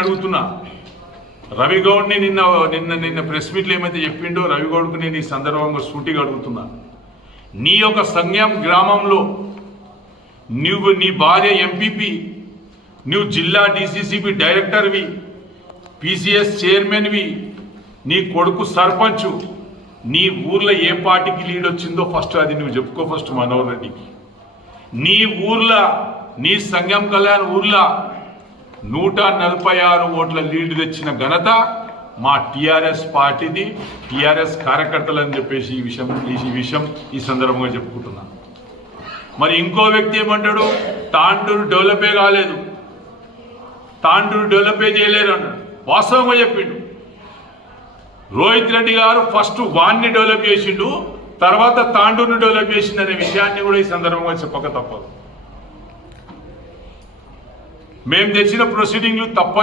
అడుగుతున్నా రవిగౌడ్ని నిన్న నిన్న నిన్న ప్రెస్ మీట్లో ఏమైతే చెప్పిండో రవిగౌడ్కు నేను ఈ సందర్భంగా సూటిగా అడుగుతున్నా. నీ యొక్క సంఘం గ్రామంలో నీ భార్య ఎంపీపీ, నువ్వు జిల్లా డీసీసీబీ డైరెక్టర్వి, పీసీఎస్ చైర్మన్వి, నీ కొడుకు సర్పంచ్, నీ ఊర్లో ఏ పార్టీకి లీడ్ వచ్చిందో ఫస్ట్ అది నువ్వు చెప్పుకో. ఫస్ట్ మనోహర్ రెడ్డికి నీ ఊర్లో, నీ సంఘం కళ్యాణ్ ఊర్లో 146 ఓట్ల లీడ్ తెచ్చిన ఘనత మా టీఆర్ఎస్ పార్టీది, టీఆర్ఎస్ కార్యకర్తలు అని చెప్పేసి ఈ విషయం ఈ సందర్భంగా చెప్పుకుంటున్నా. మరి ఇంకో వ్యక్తి ఏమంటాడు, తాండూరు డెవలపే కాలేదు, తాండూరు డెవలపే చేయలేరు అన్నాడు. వాస్తవంగా చెప్పిండు. రోహిత్ రెడ్డి గారు ఫస్ట్ వాన్ని డెవలప్ చేసిండు, తర్వాత తాండూరును డెవలప్ చేసిండు అనే విషయాన్ని కూడా ఈ సందర్భంగా చెప్పక తప్పదు. మేము తెచ్చిన ప్రొసీడింగ్లు తప్పని